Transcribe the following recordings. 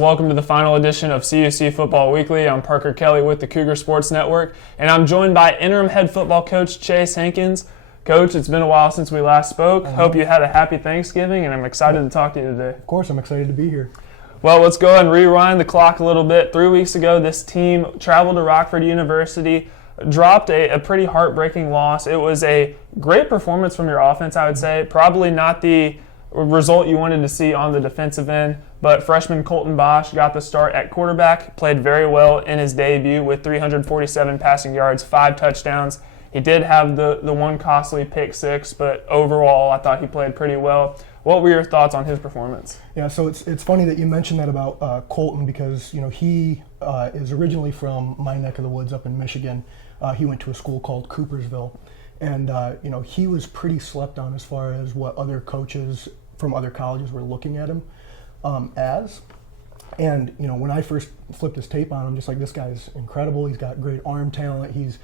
Welcome to the final edition of CUC Football Weekly. I'm Parker Kelly with the Cougar Sports Network, and I'm joined by interim head football coach Chase Hankins. Coach, it's been a while since we last spoke. Hope you had a happy Thanksgiving, and I'm excited to talk to you today. Of course, I'm excited to be here. Well, let's go ahead and rewind the clock a little bit. 3 weeks ago, this team traveled to Rockford University, dropped a pretty heartbreaking loss. It was a great performance from your offense, I would say. Probably not the result you wanted to see on the defensive end, but freshman Colton Bosch got the start at quarterback, played very well in his debut with 347 passing yards, 5 touchdowns. He did have the one costly pick six, but overall I thought he played pretty well. What were your thoughts on his performance? Yeah, so it's funny that you mentioned that about Colton because he is originally from my neck of the woods up in Michigan. He went to a school called Coopersville, and he was pretty slept on as far as what other coaches from other colleges were looking at him as. And when I first flipped his tape on him, just like, this guy's incredible. He's got great arm talent. He's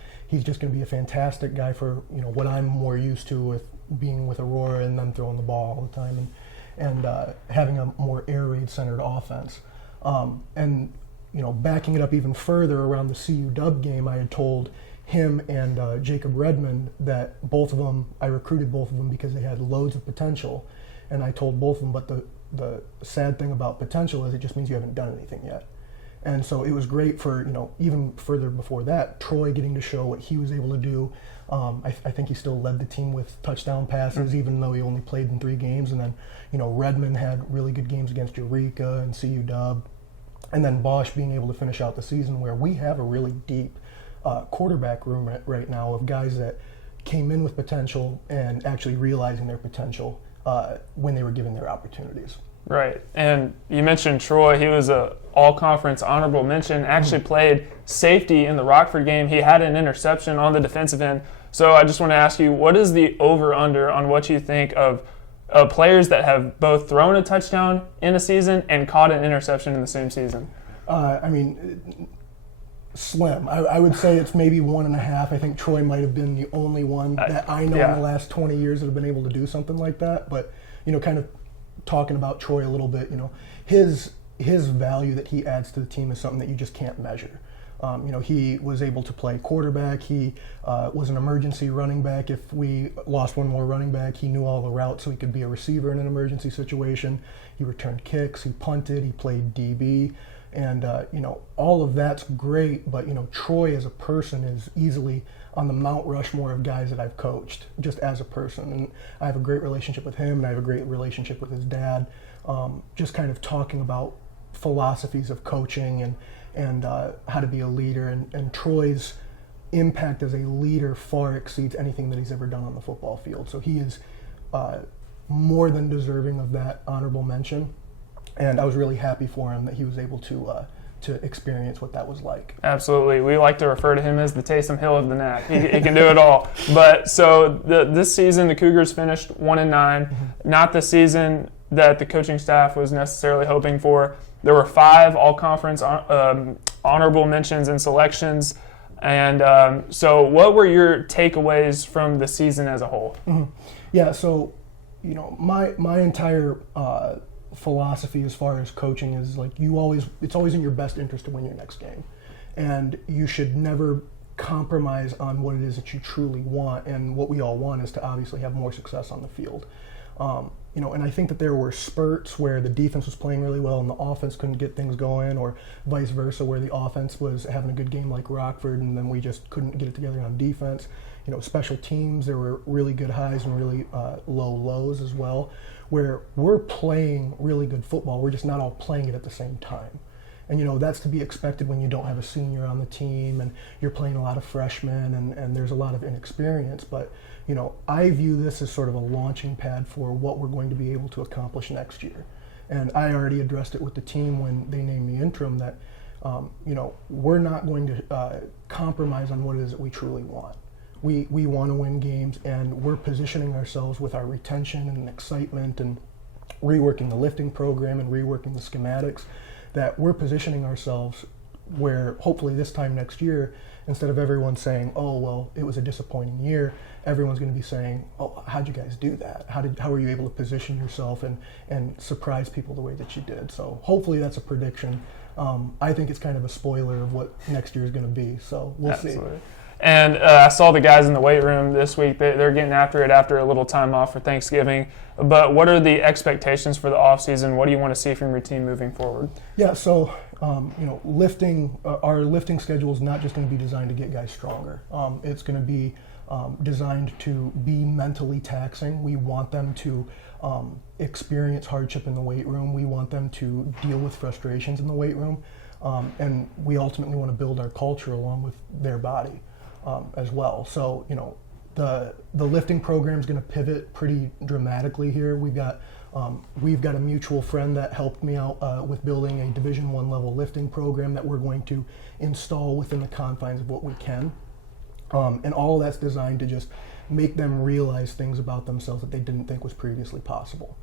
just going to be a fantastic guy for what I'm more used to with being with Aurora and them throwing the ball all the time and having a more air raid centered offense. And backing it up even further, around the CU Dub game, I had told him and Jacob Redmond that I recruited both of them because they had loads of potential. And I told both of them, but the sad thing about potential is it just means you haven't done anything yet. And so it was great for, even further before that, Troy getting to show what he was able to do. I think he still led the team with touchdown passes, even though he only played in 3 games. And then, Redmond had really good games against Eureka and CU Dub. And then Bosch being able to finish out the season, where we have a really deep quarterback room right now of guys that came in with potential and actually realizing their potential when they were given their opportunities. Right, and you mentioned Troy. He was a all-conference honorable mention, actually played safety in the Rockford game. He had an interception on the defensive end. So I just want to ask you, what is the over-under on what you think of players that have both thrown a touchdown in a season and caught an interception in the same season? Slim. I would say it's maybe 1.5. I think Troy might have been the only one that I know in the last 20 years that have been able to do something like that. But, kind of talking about Troy a little bit, his value that he adds to the team is something that you just can't measure. He was able to play quarterback. He was an emergency running back. If we lost one more running back, he knew all the routes, so he could be a receiver in an emergency situation. He returned kicks. He punted. He played DB. And, all of that's great, but, Troy as a person is easily on the Mount Rushmore of guys that I've coached, just as a person. And I have a great relationship with him, and I have a great relationship with his dad, just kind of talking about philosophies of coaching and how to be a leader. And Troy's impact as a leader far exceeds anything that he's ever done on the football field. So he is more than deserving of that honorable mention. And I was really happy for him that he was able to experience what that was like. Absolutely. We like to refer to him as the Taysom Hill of the NAC. He can do it all. But so this season, the Cougars finished 1-9. Not the season that the coaching staff was necessarily hoping for. There were 5 all-conference honorable mentions and selections. And so what were your takeaways from the season as a whole? Yeah, so, my entire philosophy as far as coaching is like, it's always in your best interest to win your next game, and you should never compromise on what it is that you truly want. And what we all want is to obviously have more success on the field. And I think that there were spurts where the defense was playing really well and the offense couldn't get things going, or vice versa, where the offense was having a good game like Rockford and then we just couldn't get it together on defense. Special teams, there were really good highs and really low lows as well, where we're playing really good football. We're just not all playing it at the same time. And, that's to be expected when you don't have a senior on the team and you're playing a lot of freshmen and there's a lot of inexperience. But, I view this as sort of a launching pad for what we're going to be able to accomplish next year. And I already addressed it with the team when they named me interim that, we're not going to compromise on what it is that we truly want. We want to win games, and we're positioning ourselves with our retention and excitement and reworking the lifting program and reworking the schematics, that we're positioning ourselves where hopefully this time next year, instead of everyone saying, oh, well, it was a disappointing year, everyone's going to be saying, oh, how'd you guys do that? How were you able to position yourself and surprise people the way that you did? So hopefully that's a prediction. I think it's kind of a spoiler of what next year is going to be. So we'll see. And I saw the guys in the weight room this week. They're getting after it after a little time off for Thanksgiving. But what are the expectations for the offseason? What do you want to see from your team moving forward? Yeah, so lifting, our lifting schedule is not just going to be designed to get guys stronger. It's going to be designed to be mentally taxing. We want them to experience hardship in the weight room. We want them to deal with frustrations in the weight room. And we ultimately want to build our culture along with their body as well. So, the lifting program is going to pivot pretty dramatically here. We've got a mutual friend that helped me out with building a Division I level lifting program that we're going to install within the confines of what we can. And all of that's designed to just make them realize things about themselves that they didn't think was previously possible.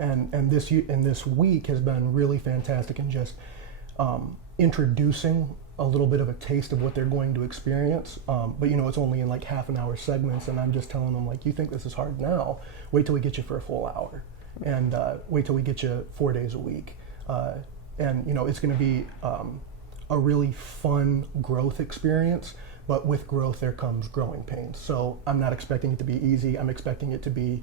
And this week has been really fantastic in just introducing a little bit of a taste of what they're going to experience. But it's only in like half an hour segments, and I'm just telling them, like, you think this is hard now, wait till we get you for a full hour, and wait till we get you 4 days a week. And it's going to be a really fun growth experience, but with growth there comes growing pains. So I'm not expecting it to be easy. I'm expecting it to be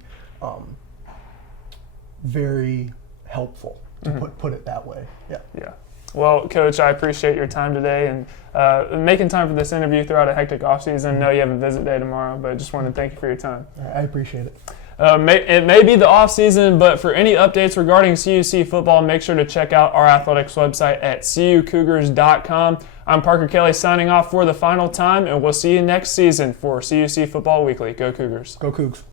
very helpful, to put it that way. Yeah. Well, Coach, I appreciate your time today and making time for this interview throughout a hectic offseason. I know you have a visit day tomorrow, but just wanted to thank you for your time. I appreciate it. It may be the offseason, but for any updates regarding CUC football, make sure to check out our athletics website at cucougars.com. I'm Parker Kelly signing off for the final time, and we'll see you next season for CUC Football Weekly. Go Cougars. Go Cougs.